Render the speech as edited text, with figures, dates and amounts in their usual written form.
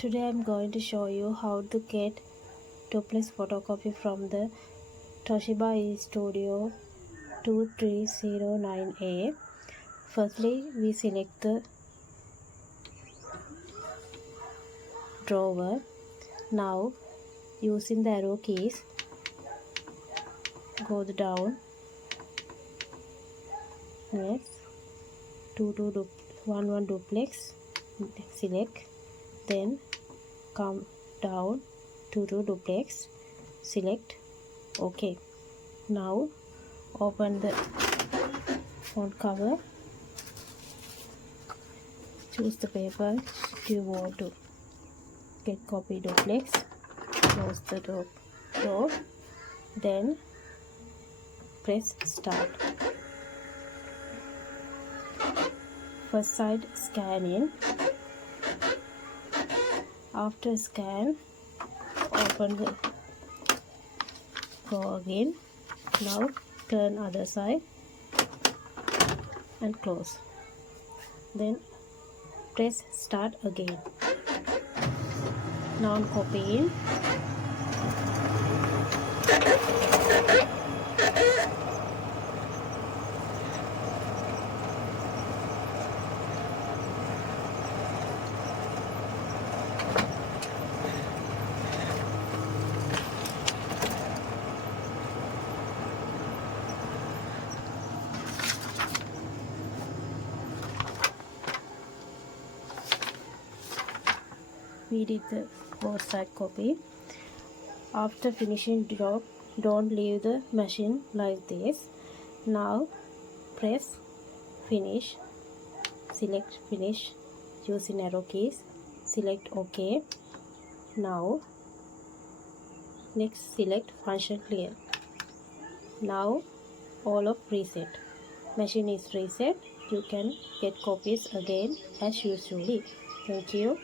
Today I'm going to show you how to get duplex photocopy from the Toshiba Studio 2309A. Firstly, we select the drawer. Now, using the arrow keys, go down. Next, 1 duplex, select. Then come down to duplex, select OK. Now open the front cover, choose the paper you want to get copy duplex, close the door, then press start. First side scan in. After scan, open the go again. Now turn other side and close. Then press start again. Now copy in. We did the both side copy. After finishing job, don't leave the machine like this. Now press finish, select finish using arrow keys, select OK. Now next select function clear. Now all of reset. Machine is reset. You can get copies again as usually. Thank you.